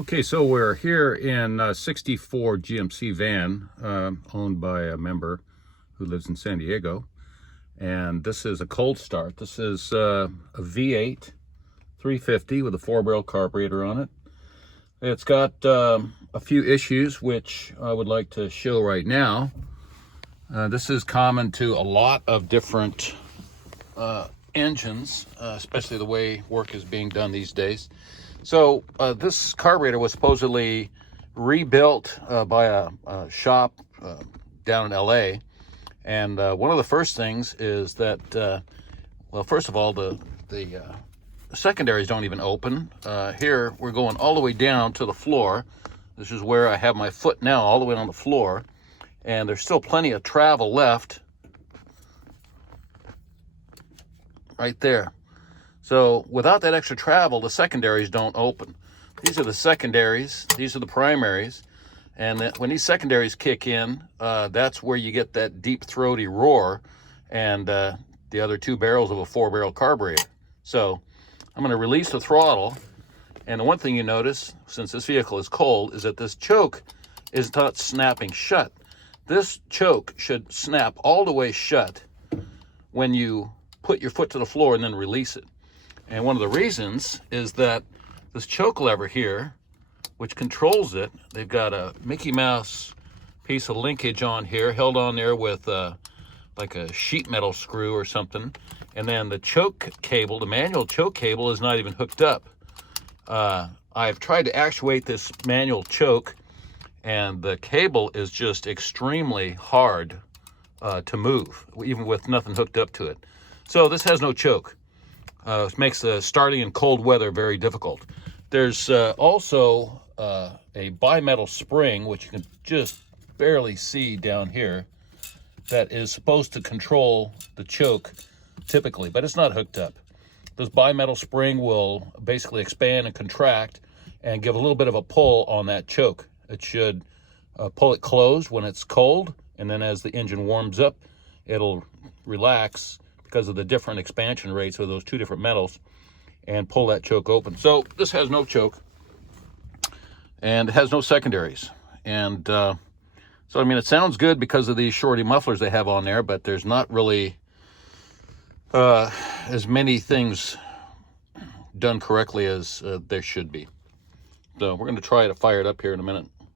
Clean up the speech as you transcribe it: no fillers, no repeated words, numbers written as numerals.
Okay, so we're here in 64 GMC van owned by a member who lives in San Diego. And this is a cold start. This is a V8 350 with a 4-barrel carburetor on it. It's got a few issues which I would like to show right now. This is common to a lot of different engines, especially the way work is being done these days. So this carburetor was supposedly rebuilt by a shop down in LA. And one of the first things is that, well, first of all, the secondaries don't even open. Here we're going all the way down to the floor. This is where I have my foot now, all the way on the floor. And there's still plenty of travel left right there. So without that extra travel, the secondaries don't open. These are the secondaries, these are the primaries. And when these secondaries kick in, that's where you get that deep throaty roar and the other two barrels of a 4-barrel carburetor. So I'm going to release the throttle. And the one thing you notice, since this vehicle is cold, is that this choke is not snapping shut. This choke should snap all the way shut when you put your foot to the floor and then release it. And one of the reasons is that this choke lever here, which controls it, they've got a Mickey Mouse piece of linkage on here, held on there with like a sheet metal screw or something. And then the choke cable, the manual choke cable, is not even hooked up. I've tried to actuate this manual choke, and the cable is just extremely hard to move, even with nothing hooked up to it. So this has no choke. It makes the starting in cold weather very difficult. There's also a bimetal spring, which you can just barely see down here, that is supposed to control the choke typically, but it's not hooked up. This bimetal spring will basically expand and contract and give a little bit of a pull on that choke. It should pull it closed when it's cold, and then as the engine warms up, it'll relax because of the different expansion rates of those two different metals and pull that choke open. So this has no choke and it has no secondaries. And so, I mean, it sounds good because of these shorty mufflers they have on there, but there's not really as many things done correctly as there should be. So we're going to try to fire it up here in a minute.